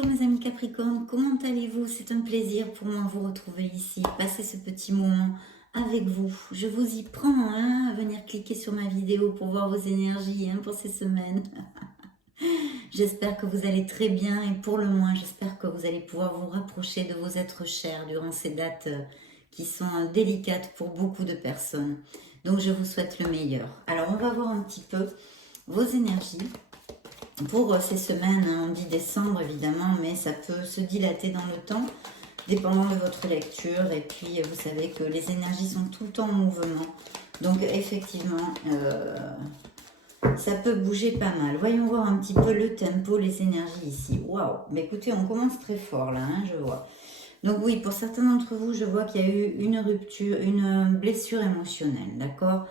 Bonjour mes amis Capricorne, comment allez-vous? C'est un plaisir pour moi de vous retrouver ici, passer ce petit moment avec vous. Je vous y prends à venir cliquer sur ma vidéo pour voir vos énergies pour ces semaines. J'espère que vous allez très bien et pour le moins, j'espère que vous allez pouvoir vous rapprocher de vos êtres chers durant ces dates qui sont délicates pour beaucoup de personnes. Donc je vous souhaite le meilleur. Alors on va voir un petit peu vos énergies. Pour ces semaines, on dit décembre évidemment, mais ça peut se dilater dans le temps, dépendant de votre lecture. Et puis, vous savez que les énergies sont tout le temps en mouvement. Donc, effectivement, ça peut bouger pas mal. Voyons voir un petit peu le tempo, les énergies ici. Waouh! Mais écoutez, on commence très fort là, je vois. Donc oui, pour certains d'entre vous, je vois qu'il y a eu une rupture, une blessure émotionnelle, d'accord?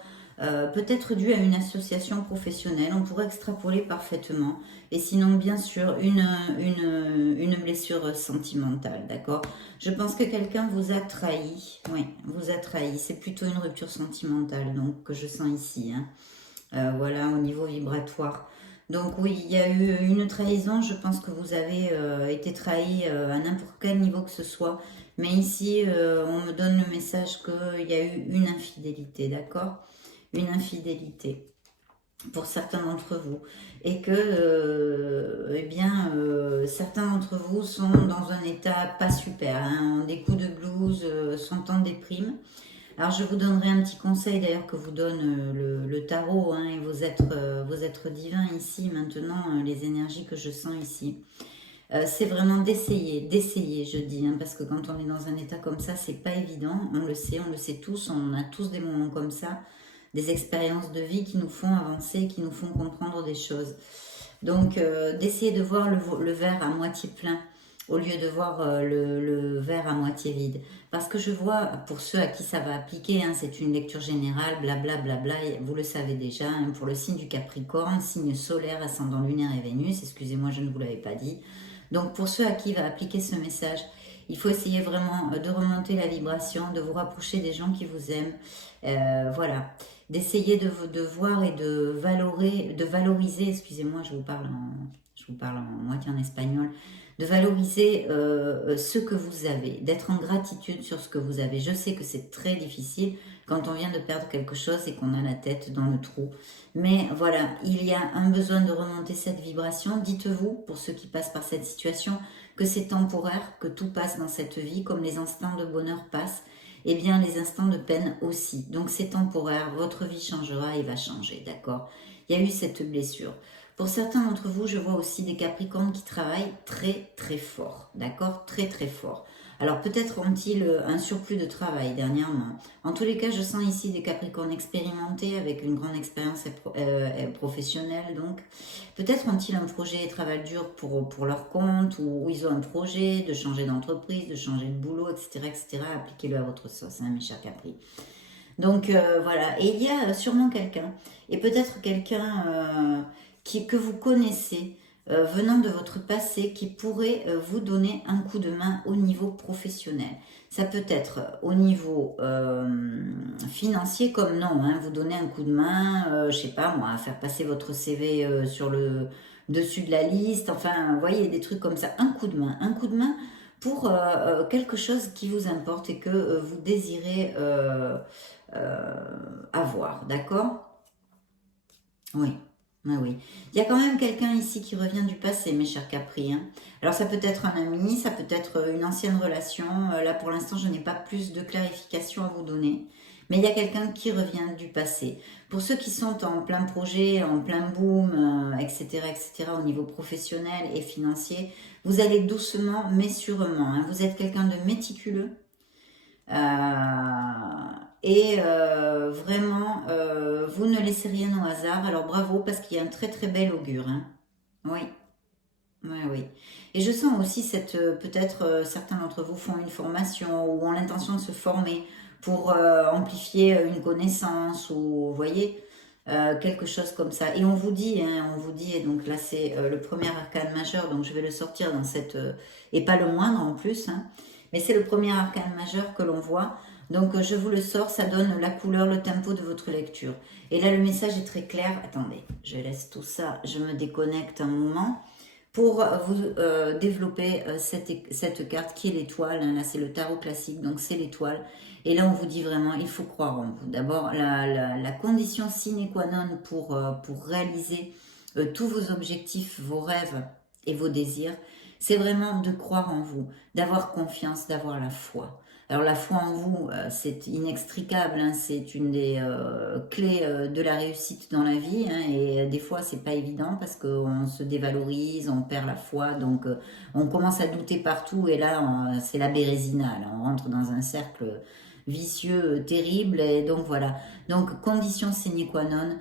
Peut-être due à une association professionnelle, on pourrait extrapoler parfaitement. Et sinon, bien sûr, une blessure sentimentale, d'accord? Je pense que quelqu'un vous a trahi, oui, vous a trahi. C'est plutôt une rupture sentimentale, donc, que je sens ici, voilà, au niveau vibratoire. Donc oui, il y a eu une trahison, je pense que vous avez été trahi à n'importe quel niveau que ce soit. Mais ici, on me donne le message qu'il y a eu une infidélité, d'accord? Une infidélité pour certains d'entre vous. Et que, eh bien, certains d'entre vous sont dans un état pas super, ont des coups de blues, sont en déprime. Alors je vous donnerai un petit conseil d'ailleurs que vous donne le tarot et vos êtres divins ici maintenant, les énergies que je sens ici. C'est vraiment d'essayer je dis, parce que quand on est dans un état comme ça, c'est pas évident, on le sait tous, on a tous des moments comme ça, des expériences de vie qui nous font avancer, qui nous font comprendre des choses. Donc d'essayer de voir le verre à moitié plein au lieu de voir le verre à moitié vide. Parce que je vois, pour ceux à qui ça va appliquer, c'est une lecture générale, blablabla, vous le savez déjà, pour le signe du Capricorne, signe solaire, ascendant lunaire et Vénus, excusez-moi, je ne vous l'avais pas dit. Donc pour ceux à qui va appliquer ce message, il faut essayer vraiment de remonter la vibration, de vous rapprocher des gens qui vous aiment, voilà. D'essayer de voir et de valoriser, excusez-moi, je vous parle en moitié en espagnol, de valoriser ce que vous avez, d'être en gratitude sur ce que vous avez. Je sais que c'est très difficile quand on vient de perdre quelque chose et qu'on a la tête dans le trou. Mais voilà, il y a un besoin de remonter cette vibration. Dites-vous, pour ceux qui passent par cette situation, que c'est temporaire, que tout passe dans cette vie, comme les instants de bonheur passent, et bien les instants de peine aussi. Donc c'est temporaire, votre vie changera et va changer, d'accord? Il y a eu cette blessure. Pour certains d'entre vous, je vois aussi des Capricornes qui travaillent très très fort, d'accord? Très très fort. Alors peut-être ont-ils un surplus de travail dernièrement. En tous les cas, je sens ici des Capricornes expérimentés avec une grande expérience professionnelle. Donc peut-être ont-ils un projet et travail dur pour leur compte ou ils ont un projet de changer d'entreprise, de changer de boulot, etc. etc. Appliquez-le à votre sauce, mes chers Capri. Donc voilà, et il y a sûrement quelqu'un, et peut-être quelqu'un que vous connaissez, venant de votre passé, qui pourrait vous donner un coup de main au niveau professionnel. Ça peut être au niveau financier comme non, vous donner un coup de main, je sais pas moi, faire passer votre CV sur le dessus de la liste, enfin, vous voyez, des trucs comme ça, un coup de main pour quelque chose qui vous importe et que vous désirez avoir, d'accord? Oui. Ah oui. Il y a quand même quelqu'un ici qui revient du passé, mes chers Capri. Alors ça peut être un ami, ça peut être une ancienne relation. Là pour l'instant, je n'ai pas plus de clarification à vous donner. Mais il y a quelqu'un qui revient du passé. Pour ceux qui sont en plein projet, en plein boom, etc., etc., au niveau professionnel et financier, vous allez doucement mais sûrement. Vous êtes quelqu'un de méticuleux. Vraiment, vous ne laissez rien au hasard. Alors bravo, parce qu'il y a un très très bel augure. Oui, oui, oui. Et je sens aussi peut-être certains d'entre vous font une formation ou ont l'intention de se former pour amplifier une connaissance ou, vous voyez, quelque chose comme ça. Et on vous dit, et donc là c'est le premier arcane majeur, donc je vais le sortir dans et pas le moindre en plus, mais c'est le premier arcane majeur que l'on voit. Donc je vous le sors, ça donne la couleur, le tempo de votre lecture. Et là le message est très clair. Attendez, je laisse tout ça, je me déconnecte un moment pour vous développer cette carte qui est l'étoile. Hein. Là, c'est le tarot classique, donc c'est l'étoile. Et là, on vous dit vraiment, il faut croire en vous. D'abord, la condition sine qua non pour réaliser tous vos objectifs, vos rêves et vos désirs, c'est vraiment de croire en vous, d'avoir confiance, d'avoir la foi. Alors la foi en vous, c'est inextricable, hein, c'est une des clés de la réussite dans la vie, hein, et des fois c'est pas évident parce qu'on se dévalorise, on perd la foi, donc on commence à douter partout et là c'est la bérésina, là, on rentre dans un cercle vicieux, terrible, et donc voilà. Donc condition sine qua non,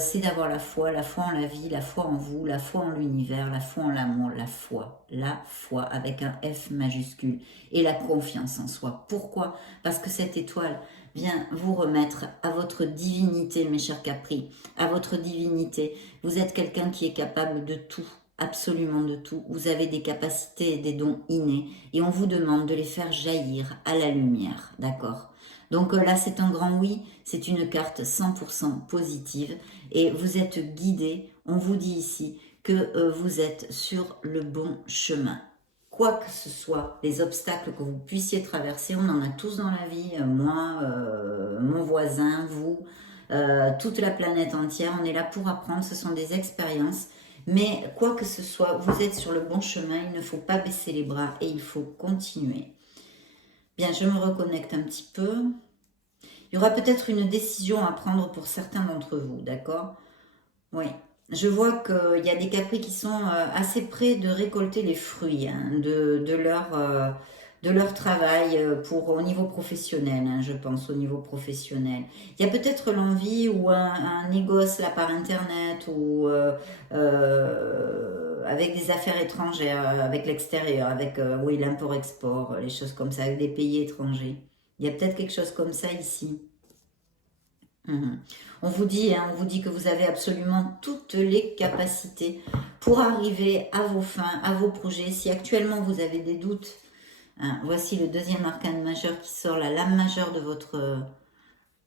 c'est d'avoir la foi en la vie, la foi en vous, la foi en l'univers, la foi en l'amour, la foi avec un F majuscule et la confiance en soi. Pourquoi? Parce que cette étoile vient vous remettre à votre divinité, mes chers Capri, à votre divinité. Vous êtes quelqu'un qui est capable de tout, absolument de tout. Vous avez des capacités et des dons innés et on vous demande de les faire jaillir à la lumière, d'accord? Donc là, c'est un grand oui, c'est une carte 100% positive et vous êtes guidé. On vous dit ici que vous êtes sur le bon chemin. Quoi que ce soit, les obstacles que vous puissiez traverser, on en a tous dans la vie, moi, mon voisin, vous, toute la planète entière, on est là pour apprendre, ce sont des expériences. Mais quoi que ce soit, vous êtes sur le bon chemin, il ne faut pas baisser les bras et il faut continuer. Bien, je me reconnecte un petit peu. Il y aura peut-être une décision à prendre pour certains d'entre vous, d'accord? Oui. Je vois qu'il y a des Capris qui sont assez près de récolter les fruits hein, de leur travail au niveau professionnel, hein, je pense, au niveau professionnel. Il y a peut-être l'envie ou un négoce là par Internet ou avec des affaires étrangères, avec l'extérieur, avec oui, l'import-export, les choses comme ça, avec des pays étrangers. Il y a peut-être quelque chose comme ça ici. On vous dit que vous avez absolument toutes les capacités pour arriver à vos fins, à vos projets. Si actuellement vous avez des doutes, hein, voici le deuxième arcane majeur qui sort, la lame majeure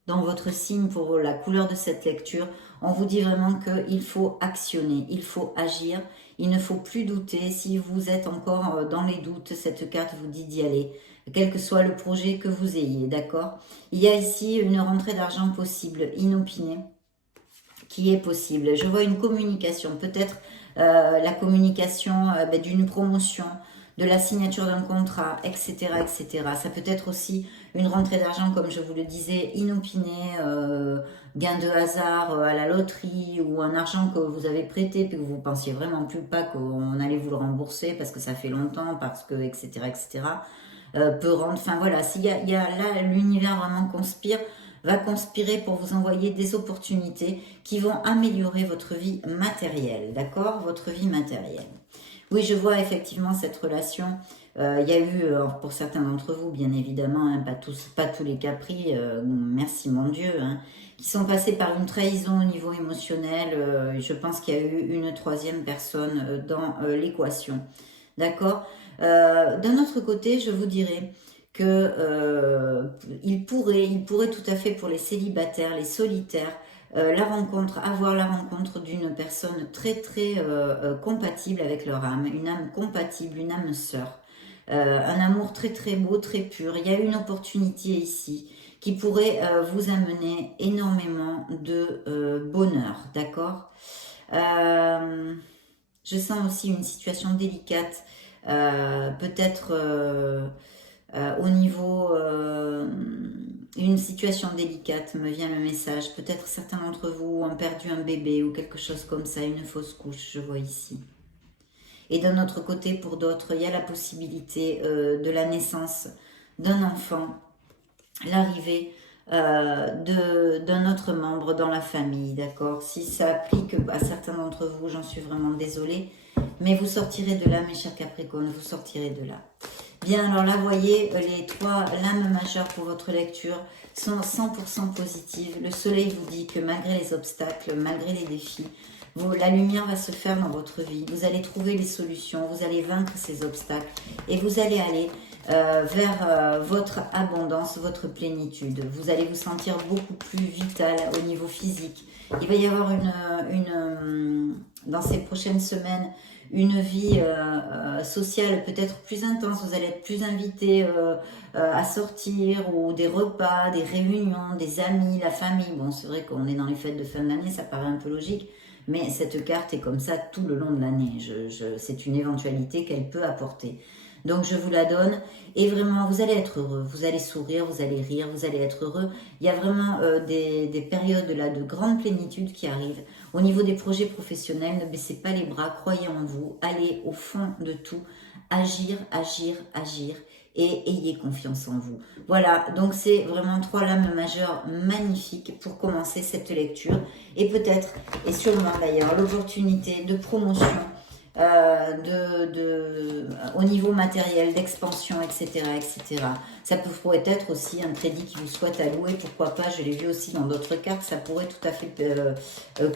dans votre signe pour la couleur de cette lecture. On vous dit vraiment qu'il faut actionner, il faut agir, il ne faut plus douter. Si vous êtes encore dans les doutes, cette carte vous dit d'y aller, quel que soit le projet que vous ayez, d'accord? Il y a ici une rentrée d'argent possible, inopinée, qui est possible. Je vois une communication, peut-être la communication d'une promotion, de la signature d'un contrat, etc., etc. Ça peut être aussi une rentrée d'argent, comme je vous le disais, inopinée, gain de hasard à la loterie ou un argent que vous avez prêté puis que vous pensiez vraiment plus pas qu'on allait vous le rembourser parce que ça fait longtemps, parce que, etc., etc. Peut rendre, enfin voilà, s'il y a là, l'univers vraiment va conspirer pour vous envoyer des opportunités qui vont améliorer votre vie matérielle, d'accord? Votre vie matérielle. Oui, je vois effectivement cette relation. Il y a eu, pour certains d'entre vous, bien évidemment, hein, pas tous les Capris, merci mon Dieu, hein, qui sont passés par une trahison au niveau émotionnel. Je pense qu'il y a eu une troisième personne dans l'équation. D'accord? D'un autre côté, je vous dirais que il pourrait tout à fait pour les célibataires, les solitaires, avoir la rencontre d'une personne très très compatible avec leur âme, une âme compatible, une âme sœur, un amour très très beau, très pur. Il y a une opportunité ici qui pourrait vous amener énormément de bonheur, d'accord? Je sens aussi une situation délicate, peut-être au niveau une situation délicate, me vient le message. Peut-être certains d'entre vous ont perdu un bébé ou quelque chose comme ça, une fausse couche, je vois ici. Et d'un autre côté, pour d'autres, il y a la possibilité de la naissance d'un enfant, l'arrivée d'un autre membre dans la famille, d'accord? Si ça applique à certains d'entre vous, j'en suis vraiment désolée, mais vous sortirez de là, mes chers Capricornes, vous sortirez de là. Bien, alors là, vous voyez, les trois lames majeures pour votre lecture sont 100% positives. Le soleil vous dit que malgré les obstacles, malgré les défis, la lumière va se faire dans votre vie. Vous allez trouver les solutions, vous allez vaincre ces obstacles et vous allez aller vers votre abondance, votre plénitude. Vous allez vous sentir beaucoup plus vital au niveau physique. Il va y avoir dans ces prochaines semaines une vie sociale peut-être plus intense, vous allez être plus invité à sortir, ou des repas, des réunions, des amis, la famille. Bon, c'est vrai qu'on est dans les fêtes de fin d'année, ça paraît un peu logique, mais cette carte est comme ça tout le long de l'année. C'est une éventualité qu'elle peut apporter. Donc je vous la donne, et vraiment vous allez être heureux, vous allez sourire, vous allez rire, vous allez être heureux. Il y a vraiment des périodes là de grande plénitude qui arrivent. Au niveau des projets professionnels, ne baissez pas les bras, croyez en vous, allez au fond de tout, agir, agir, agir, et ayez confiance en vous. Voilà, donc c'est vraiment 3 lames majeures magnifiques pour commencer cette lecture, et peut-être, et sûrement d'ailleurs, l'opportunité de promotion, au niveau matériel, d'expansion, etc., etc. Ça pourrait être aussi un crédit qui vous souhaite allouer, pourquoi pas, je l'ai vu aussi dans d'autres cartes, ça pourrait tout à fait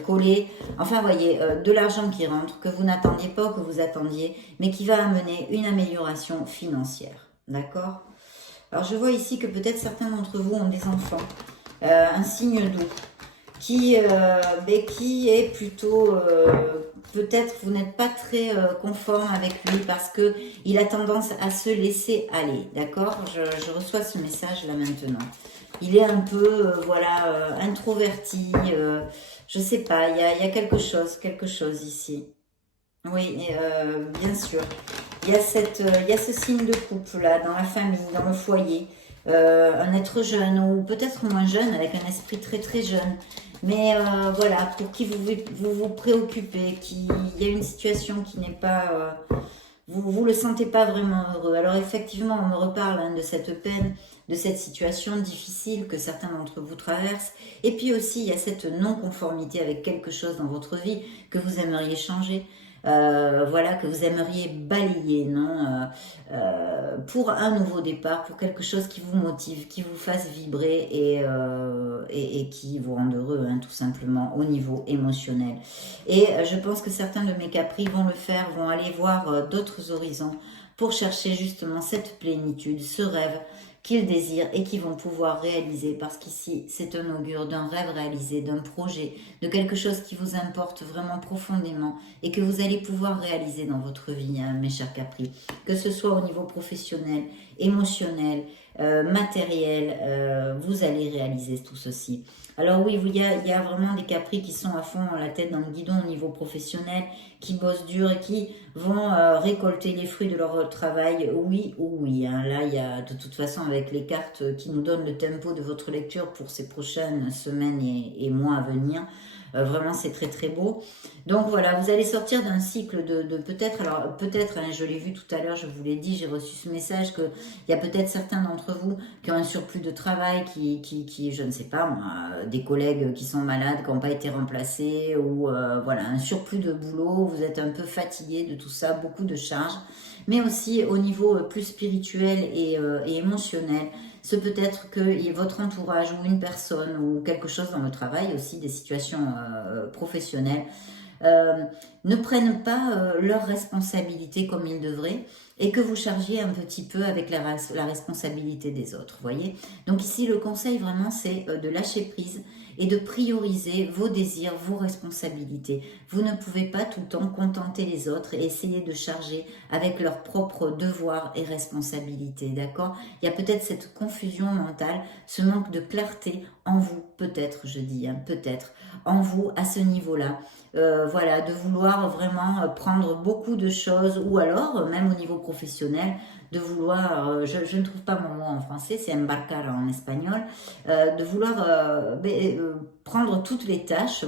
coller. Enfin, vous voyez, de l'argent qui rentre, que vous n'attendiez pas, que vous attendiez, mais qui va amener une amélioration financière. D'accord? Alors, je vois ici que peut-être certains d'entre vous ont des enfants, un signe d'eau, qui est plutôt... peut-être vous n'êtes pas très conforme avec lui parce que il a tendance à se laisser aller, d'accord? Je reçois ce message là maintenant. Il est un peu, introverti, je sais pas, il y a quelque chose ici. Oui, bien sûr. Il y a ce signe de couple là, dans la famille, dans le foyer. Un être jeune, ou peut-être moins jeune, avec un esprit très très jeune. Mais voilà, pour qui vous préoccupez, il y a une situation qui n'est pas... vous le sentez pas vraiment heureux. Alors effectivement, on me reparle de cette peine, de cette situation difficile que certains d'entre vous traversent. Et puis aussi, il y a cette non-conformité avec quelque chose dans votre vie que vous aimeriez changer. Que vous aimeriez balayer, non pour un nouveau départ, pour quelque chose qui vous motive, qui vous fasse vibrer, et qui vous rende heureux, hein, tout simplement, au niveau émotionnel. Et je pense que certains de mes capris vont le faire, vont aller voir d'autres horizons pour chercher justement cette plénitude, ce rêve qu'ils désirent et qu'ils vont pouvoir réaliser, parce qu'ici c'est un augure d'un rêve réalisé, d'un projet, de quelque chose qui vous importe vraiment profondément et que vous allez pouvoir réaliser dans votre vie, hein, mes chers Capri, que ce soit au niveau professionnel, émotionnel, matériel, vous allez réaliser tout ceci. Alors oui, il y a vraiment des Capri qui sont à fond la tête dans le guidon au niveau professionnel, qui bossent dur et qui vont récolter les fruits de leur travail, oui ou oui. Hein. Là, il y a de toute façon, avec les cartes qui nous donnent le tempo de votre lecture pour ces prochaines semaines et mois à venir, vraiment c'est très très beau. Donc voilà, vous allez sortir d'un cycle de peut-être, alors peut-être, hein, je l'ai vu tout à l'heure, je vous l'ai dit, j'ai reçu ce message, qu'il y a peut-être certains d'entre vous qui ont un surplus de travail, qui je ne sais pas moi, des collègues qui sont malades, qui n'ont pas été remplacés, ou voilà, un surplus de boulot, vous êtes un peu fatigué de tout ça, beaucoup de charges, mais aussi au niveau plus spirituel et émotionnel. Ce peut être que votre entourage ou une personne ou quelque chose dans le travail, aussi des situations professionnelles, ne prennent pas leurs responsabilités comme ils devraient, et que vous chargiez un petit peu avec la responsabilité des autres, voyez. Donc ici, le conseil vraiment, c'est de lâcher prise et de prioriser vos désirs, vos responsabilités. Vous ne pouvez pas tout le temps contenter les autres et essayer de charger avec leurs propres devoirs et responsabilités, d'accord? Il y a peut-être cette confusion mentale, ce manque de clarté en vous, peut-être, je dis, hein, peut-être, en vous à ce niveau-là. De vouloir vraiment prendre beaucoup de choses, ou alors, même au niveau professionnel, de vouloir, je ne trouve pas mon mot en français, c'est embarcar en espagnol, de vouloir prendre toutes les tâches,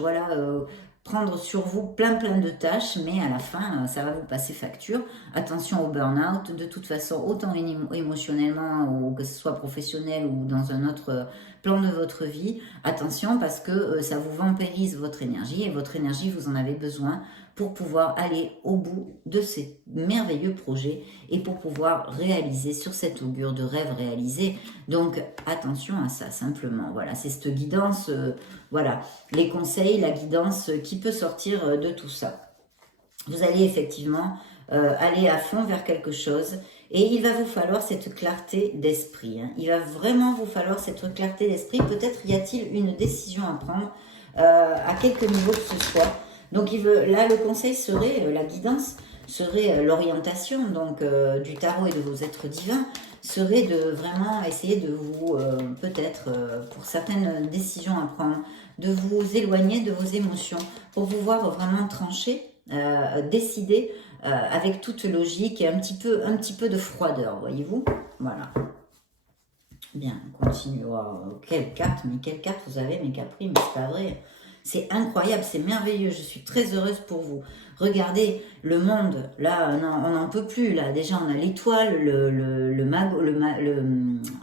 prendre sur vous plein de tâches, mais à la fin, ça va vous passer facture. Attention au burn-out, de toute façon, autant émotionnellement, ou que ce soit professionnel ou dans un autre plan de votre vie. Attention, parce que ça vous vampirise votre énergie, et votre énergie, vous en avez besoin pour pouvoir aller au bout de ces merveilleux projets et pour pouvoir réaliser sur cet augure de rêve réalisé. Donc, attention à ça, simplement. Voilà, c'est cette guidance, les conseils, la guidance qui peut sortir de tout ça. Vous allez effectivement aller à fond vers quelque chose, et il va vous falloir cette clarté d'esprit. Hein. Il va vraiment vous falloir cette clarté d'esprit. Peut-être y a-t-il une décision à prendre à quelque niveau que ce soit. Donc là, le conseil serait, la guidance serait l'orientation donc du tarot et de vos êtres divins, serait de vraiment essayer de vous, peut-être pour certaines décisions à prendre, de vous éloigner de vos émotions pour vous voir vraiment trancher, décider avec toute logique et un petit peu de froideur, voyez-vous. Voilà. Bien, on continue. Wow, quelle carte, mais quelle carte vous avez, mes Capri, mais c'est pas vrai. C'est incroyable, c'est merveilleux, je suis très heureuse pour vous. Regardez, le monde, là, on n'en peut plus, là. Déjà, on a l'étoile, le mago,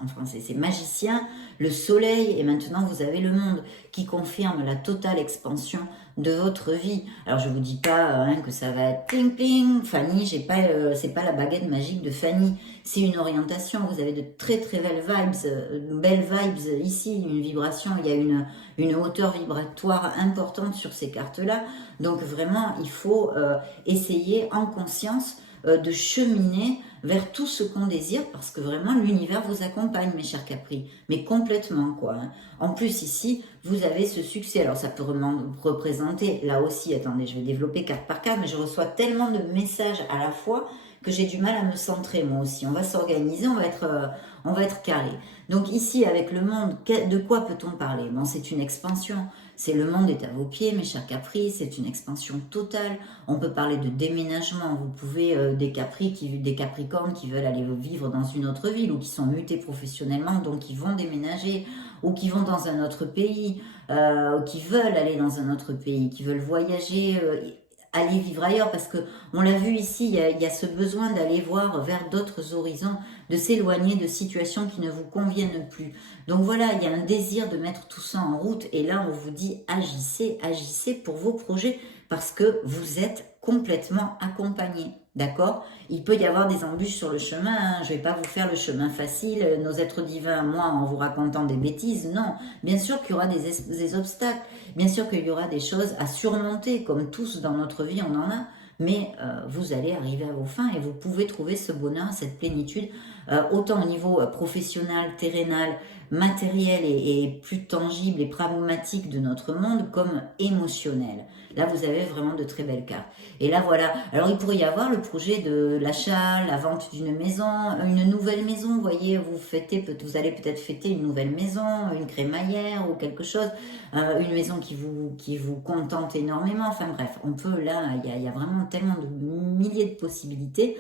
en français, c'est magicien, le soleil, et maintenant, vous avez le monde qui confirme la totale expansion de votre vie. Alors, je vous dis pas que ça va être pling pling, Fanny, c'est pas la baguette magique de Fanny, c'est une orientation, vous avez de très très belles vibes ici, une vibration, il y a une hauteur vibratoire importante sur ces cartes-là. Donc vraiment, il faut essayer en conscience de cheminer vers tout ce qu'on désire parce que vraiment l'univers vous accompagne, mes chers Capri, mais complètement quoi. Hein. En plus ici, vous avez ce succès. Alors ça peut représenter, là aussi, attendez, je vais développer carte par carte, mais je reçois tellement de messages à la fois que j'ai du mal à me centrer moi aussi. On va s'organiser, on va être carré. Donc ici, avec le monde, de quoi peut-on parler? Bon, c'est une expansion. C'est le monde est à vos pieds, mes chers Capri, c'est une expansion totale. On peut parler de déménagement. Vous pouvez, des Capricornes qui veulent aller vivre dans une autre ville ou qui sont mutés professionnellement, donc qui vont déménager ou qui vont dans un autre pays, qui veulent aller dans un autre pays, qui veulent voyager, aller vivre ailleurs parce que on l'a vu ici, il y a ce besoin d'aller voir vers d'autres horizons, de s'éloigner de situations qui ne vous conviennent plus. Donc voilà, il y a un désir de mettre tout ça en route et là on vous dit agissez, agissez pour vos projets parce que vous êtes complètement accompagné. D'accord? Il peut y avoir des embûches sur le chemin, hein. Je ne vais pas vous faire le chemin facile, nos êtres divins, moi, en vous racontant des bêtises, non. Bien sûr qu'il y aura des obstacles, bien sûr qu'il y aura des choses à surmonter, comme tous dans notre vie, on en a, mais vous allez arriver à vos fins et vous pouvez trouver ce bonheur, cette plénitude, autant au niveau professionnel, terrénal, matériel et plus tangible et pragmatique de notre monde, comme émotionnel. Là, vous avez vraiment de très belles cartes. Et là, voilà. Alors, il pourrait y avoir le projet de l'achat, la vente d'une maison, une nouvelle maison. Vous voyez, vous allez peut-être fêter une nouvelle maison, une crémaillère ou quelque chose. Une maison qui vous contente énormément. Enfin bref, on peut là, il y a vraiment tellement de milliers de possibilités.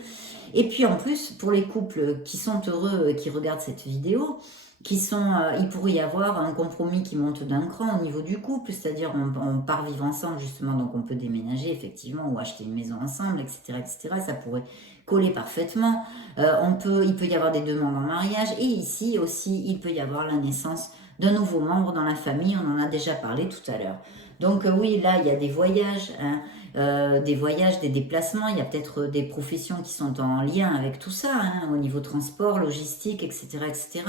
Et puis en plus, pour les couples qui sont heureux, qui regardent cette vidéo, il pourrait y avoir un compromis qui monte d'un cran au niveau du couple, c'est-à-dire on part vivre ensemble justement, donc on peut déménager effectivement ou acheter une maison ensemble, etc., etc. Ça pourrait coller parfaitement. Il peut y avoir des demandes en mariage et ici aussi, il peut y avoir la naissance d'un nouveau membre dans la famille. On en a déjà parlé tout à l'heure. Donc oui, là, il y a des voyages, des déplacements. Il y a peut-être des professions qui sont en lien avec tout ça, hein, au niveau transport, logistique, etc., etc.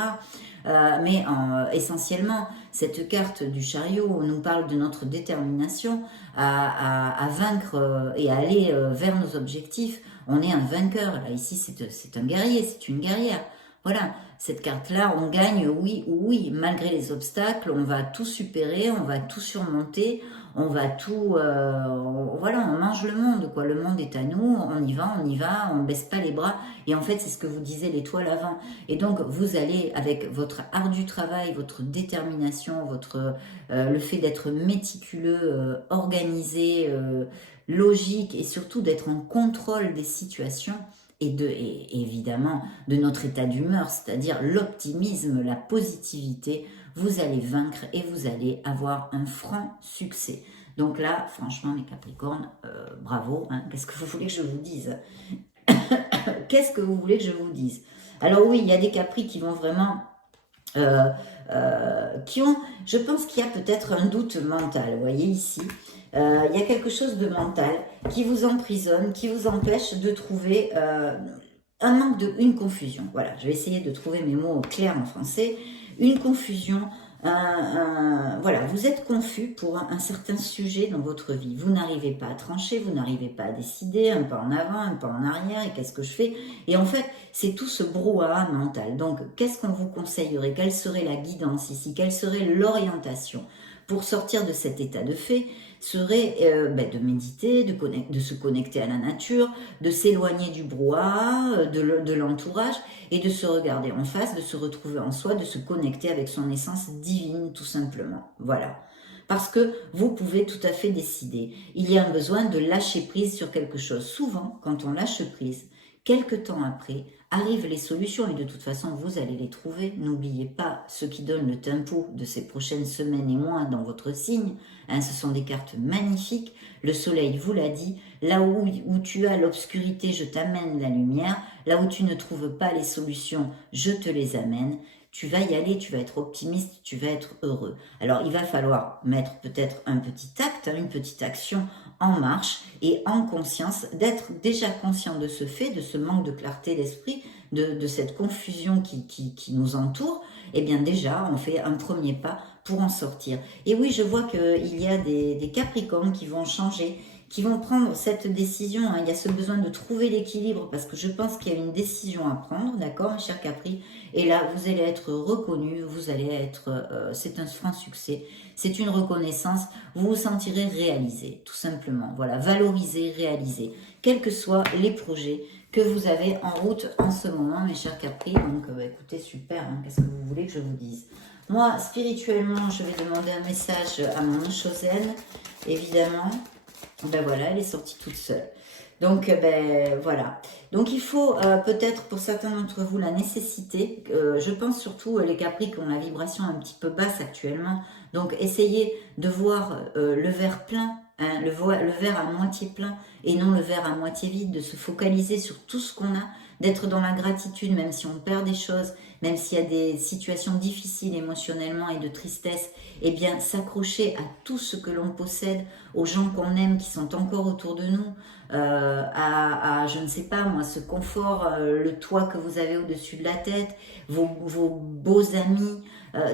Mais essentiellement, cette carte du chariot nous parle de notre détermination à vaincre et à aller vers nos objectifs. On est un vainqueur. Là, ici, c'est un guerrier, c'est une guerrière. Voilà, cette carte-là, on gagne, oui, malgré les obstacles, on va tout supérer, on va tout surmonter, on va tout, voilà, on mange le monde, quoi. Le monde est à nous, on y va, on baisse pas les bras. Et en fait, c'est ce que vous disait l'étoile avant. Et donc, vous allez, avec votre ardu travail, votre détermination, le fait d'être méticuleux, organisé, logique, et surtout d'être en contrôle des situations, et évidemment de notre état d'humeur, c'est-à-dire l'optimisme, la positivité, vous allez vaincre et vous allez avoir un franc succès. Donc là, franchement, mes Capricornes, bravo, hein. Qu'est-ce que vous voulez que je vous dise? Qu'est-ce que vous voulez que je vous dise? Alors oui, il y a des Capris qui vont vraiment... je pense qu'il y a peut-être un doute mental, vous voyez ici, il y a quelque chose de mental qui vous emprisonne, qui vous empêche de trouver une confusion. Voilà, je vais essayer de trouver mes mots clairs en français. Une confusion, voilà, vous êtes confus pour un certain sujet dans votre vie. Vous n'arrivez pas à trancher, vous n'arrivez pas à décider, un pas en avant, un pas en arrière, et qu'est-ce que je fais? Et en fait, c'est tout ce brouhaha mental. Donc, qu'est-ce qu'on vous conseillerait? Quelle serait la guidance ici? Quelle serait l'orientation pour sortir de cet état de fait serait de méditer, de se connecter à la nature, de s'éloigner du brouhaha, de l'entourage et de se regarder en face, de se retrouver en soi, de se connecter avec son essence divine tout simplement. Voilà. Parce que vous pouvez tout à fait décider. Il y a un besoin de lâcher prise sur quelque chose. Souvent, quand on lâche prise, quelque temps après, arrivent les solutions et de toute façon, vous allez les trouver. N'oubliez pas ce qui donne le tempo de ces prochaines semaines et mois dans votre signe. Ce sont des cartes magnifiques. Le soleil vous l'a dit. Là où tu as l'obscurité, je t'amène la lumière. Là où tu ne trouves pas les solutions, je te les amène. Tu vas y aller, tu vas être optimiste, tu vas être heureux. Alors, il va falloir mettre peut-être un petit acte, une petite action en marche et en conscience, d'être déjà conscient de ce fait, de ce manque de clarté d'esprit, de cette confusion qui nous entoure. Eh bien déjà, on fait un premier pas pour en sortir. Et oui, je vois qu'il y a des Capricornes qui vont changer, qui vont prendre cette décision. Il y a ce besoin de trouver l'équilibre parce que je pense qu'il y a une décision à prendre, d'accord, mes chers Capri. Et là, vous allez être reconnu, vous allez être, c'est un franc succès, c'est une reconnaissance, vous vous sentirez réalisé, tout simplement. Voilà, valorisé, réalisé, quels que soient les projets que vous avez en route en ce moment, mes chers Capri. Donc, écoutez, super, hein, qu'est-ce que vous voulez que je vous dise? Moi, spirituellement, je vais demander un message à mon Chosen, évidemment. Ben voilà, elle est sortie toute seule. Donc, voilà. Donc, il faut peut-être pour certains d'entre vous la nécessité. Je pense surtout les Capri qui ont la vibration un petit peu basse actuellement. Donc, essayez de voir le verre plein, hein, le verre à moitié plein et non le verre à moitié vide, de se focaliser sur tout ce qu'on a, d'être dans la gratitude, même si on perd des choses, même s'il y a des situations difficiles émotionnellement et de tristesse, eh bien, s'accrocher à tout ce que l'on possède, aux gens qu'on aime qui sont encore autour de nous, je ne sais pas moi, ce confort, le toit que vous avez au-dessus de la tête, vos beaux amis,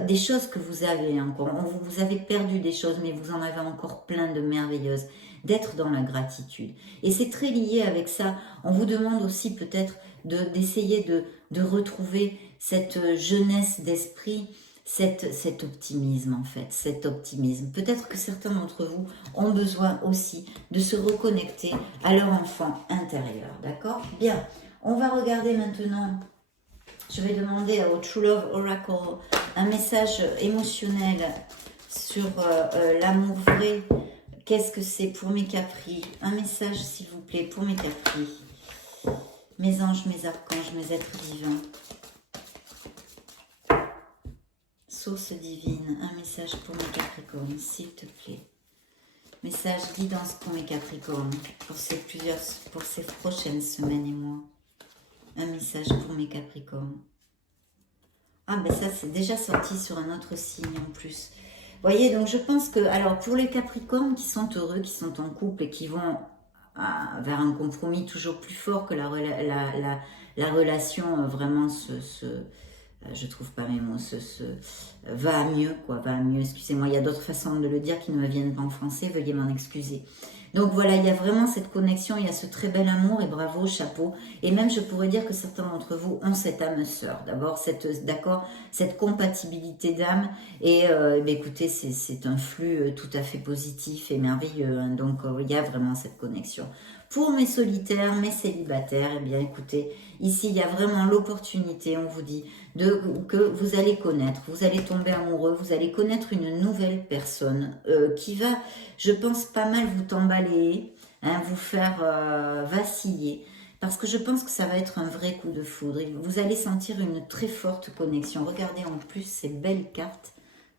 des choses que vous avez encore. Vous avez perdu des choses, mais vous en avez encore plein de merveilleuses. D'être dans la gratitude. Et c'est très lié avec ça. On vous demande aussi peut-être d'essayer de retrouver cette jeunesse d'esprit, cet optimisme en fait, cet optimisme. Peut-être que certains d'entre vous ont besoin aussi de se reconnecter à leur enfant intérieur, d'accord? Bien, on va regarder maintenant, je vais demander au True Love Oracle un message émotionnel sur l'amour vrai. Qu'est-ce que c'est pour mes Capri? Un message s'il vous plaît pour mes Capri. Mes anges, mes archanges, mes êtres divins. Source divine, un message pour mes Capricornes, s'il te plaît. Message guidance pour mes Capricornes, pour ces prochaines semaines et mois. Un message pour mes Capricornes. Ah ben ça c'est déjà sorti sur un autre signe en plus. Vous voyez, donc je pense que, alors pour les Capricornes qui sont heureux, qui sont en couple et qui vont vers un compromis toujours plus fort que la relation vraiment je trouve pas mes mots, va à mieux, quoi, va à mieux, excusez-moi, il y a d'autres façons de le dire qui ne me viennent pas en français, veuillez m'en excuser. Donc voilà, il y a vraiment cette connexion, il y a ce très bel amour et bravo, chapeau. Et même je pourrais dire que certains d'entre vous ont cette âme sœur, d'abord cette compatibilité d'âme. Et écoutez, c'est un flux tout à fait positif et merveilleux, hein, donc il y a vraiment cette connexion. Pour mes solitaires, mes célibataires, eh bien écoutez, ici il y a vraiment l'opportunité, on vous dit, que vous allez connaître, vous allez tomber amoureux, vous allez connaître une nouvelle personne qui va, je pense, pas mal vous t'emballer, hein, vous faire vaciller, parce que je pense que ça va être un vrai coup de foudre. Vous allez sentir une très forte connexion. Regardez en plus ces belles cartes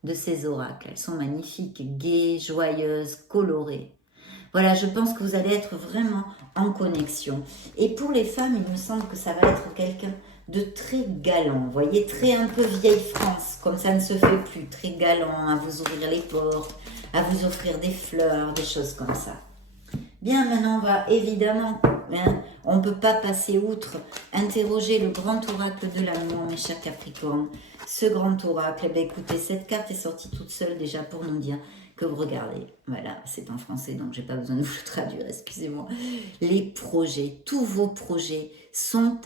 de ces oracles, elles sont magnifiques, gaies, joyeuses, colorées. Voilà, je pense que vous allez être vraiment en connexion. Et pour les femmes, il me semble que ça va être quelqu'un de très galant. Vous voyez, très un peu vieille France, comme ça ne se fait plus. Très galant, à vous ouvrir les portes, à vous offrir des fleurs, des choses comme ça. Bien, maintenant, on va évidemment, hein, on ne peut pas passer outre, interroger le grand oracle de l'amour, mes chers Capricornes. Ce grand oracle, eh bien, écoutez, cette carte est sortie toute seule déjà pour nous dire que vous regardez. Voilà, c'est en français, donc j'ai pas besoin de vous le traduire, excusez-moi. Les projets, tous vos projets sont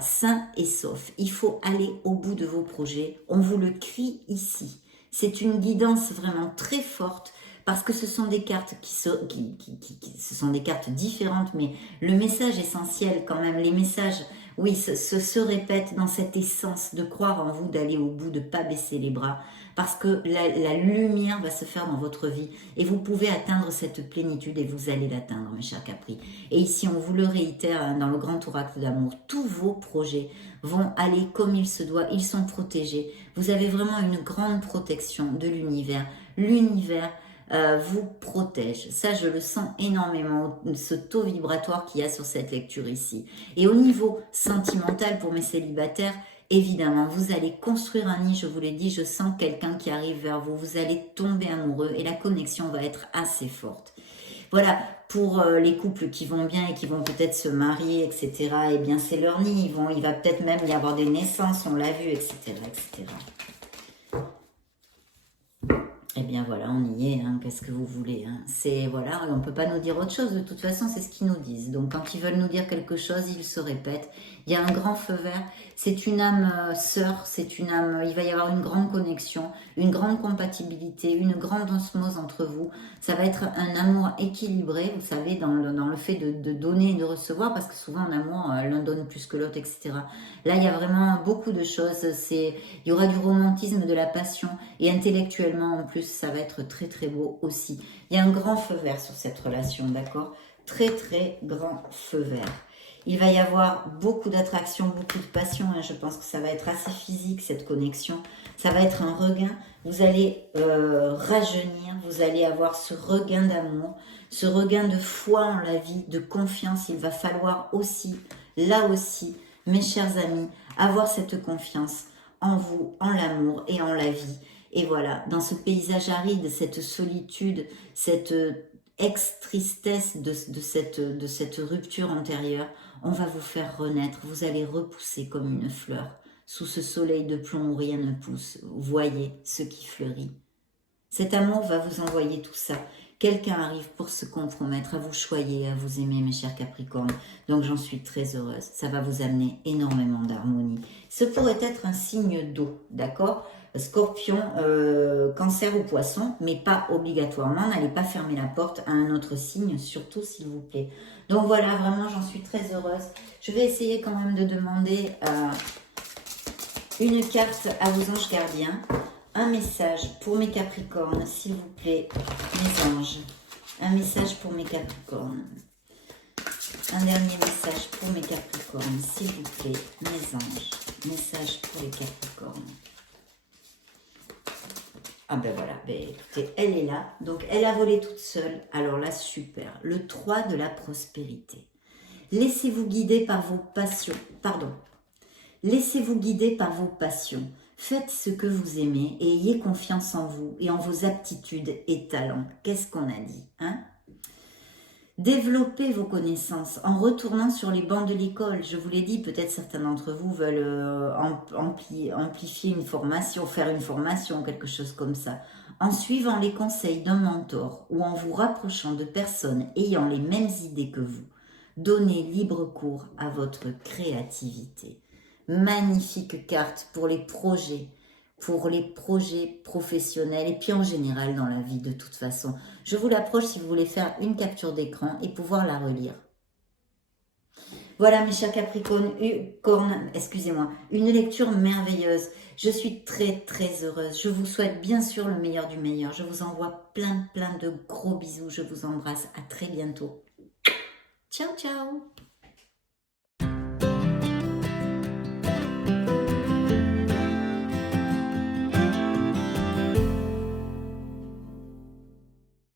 sains et saufs. Il faut aller au bout de vos projets. On vous le crie ici. C'est une guidance vraiment très forte parce que ce sont des cartes ce sont des cartes différentes, mais le message essentiel quand même, les messages, oui, se répètent dans cette essence de croire en vous, d'aller au bout, de ne pas baisser les bras, parce que la lumière va se faire dans votre vie et vous pouvez atteindre cette plénitude et vous allez l'atteindre, mes chers Capri. Et ici, on vous le réitère hein, dans le grand oracle d'amour, tous vos projets vont aller comme il se doit, ils sont protégés. Vous avez vraiment une grande protection de l'univers. L'univers vous protège. Ça, je le sens énormément, ce taux vibratoire qu'il y a sur cette lecture ici. Et au niveau sentimental, pour mes célibataires, évidemment, vous allez construire un nid, je vous l'ai dit, je sens quelqu'un qui arrive vers vous, vous allez tomber amoureux et la connexion va être assez forte. Voilà, pour les couples qui vont bien et qui vont peut-être se marier, etc., eh bien c'est leur nid, il va peut-être même y avoir des naissances, on l'a vu, etc., etc. Eh bien voilà, on y est, hein, qu'est-ce que vous voulez hein. C'est, voilà, on ne peut pas nous dire autre chose, de toute façon c'est ce qu'ils nous disent. Donc quand ils veulent nous dire quelque chose, ils se répètent. Il y a un grand feu vert, c'est une âme sœur, c'est une âme, il va y avoir une grande connexion, une grande compatibilité, une grande osmose entre vous. Ça va être un amour équilibré, vous savez, dans le fait de donner et de recevoir, parce que souvent en amour, l'un donne plus que l'autre, etc. Là, il y a vraiment beaucoup de choses, il y aura du romantisme, de la passion, et intellectuellement en plus, ça va être très très beau aussi. Il y a un grand feu vert sur cette relation, d'accord? Très très grand feu vert. Il va y avoir beaucoup d'attraction, beaucoup de passion. Hein. Je pense que ça va être assez physique, cette connexion. Ça va être un regain. Vous allez rajeunir. Vous allez avoir ce regain d'amour, ce regain de foi en la vie, de confiance. Il va falloir aussi, là aussi, mes chers amis, avoir cette confiance en vous, en l'amour et en la vie. Et voilà, dans ce paysage aride, cette solitude, cette ex-tristesse de cette rupture antérieure, on va vous faire renaître, vous allez repousser comme une fleur, sous ce soleil de plomb où rien ne pousse, voyez ce qui fleurit. Cet amour va vous envoyer tout ça. Quelqu'un arrive pour se compromettre à vous choyer, à vous aimer, mes chers Capricornes. Donc j'en suis très heureuse. Ça va vous amener énormément d'harmonie. Ce pourrait être un signe d'eau, d'accord? Scorpion, Cancer ou Poisson, mais pas obligatoirement. N'allez pas fermer la porte à un autre signe, surtout s'il vous plaît. Donc voilà, vraiment, j'en suis très heureuse. Je vais essayer quand même de demander une carte à vos anges gardiens. Un message pour mes Capricornes, s'il vous plaît, mes anges. Un message pour mes Capricornes. Un dernier message pour mes Capricornes, s'il vous plaît, mes anges. Message pour les Capricornes. Ah ben voilà, ben écoutez, elle est là. Donc elle a volé toute seule. Alors là, super. Le 3 de la prospérité. Laissez-vous guider par vos passions. Pardon. Laissez-vous guider par vos passions. Faites ce que vous aimez et ayez confiance en vous et en vos aptitudes et talents. Qu'est-ce qu'on a dit, hein? Développez vos connaissances en retournant sur les bancs de l'école. Je vous l'ai dit, peut-être certains d'entre vous veulent amplifier une formation, faire une formation, quelque chose comme ça. En suivant les conseils d'un mentor ou en vous rapprochant de personnes ayant les mêmes idées que vous. Donnez libre cours à votre créativité. Magnifique carte pour les projets professionnels et puis en général dans la vie de toute façon. Je vous l'approche si vous voulez faire une capture d'écran et pouvoir la relire. Voilà mes chers Capricornes, excusez-moi, une lecture merveilleuse. Je suis très très heureuse. Je vous souhaite bien sûr le meilleur du meilleur. Je vous envoie plein de gros bisous. Je vous embrasse. À très bientôt. Ciao ciao.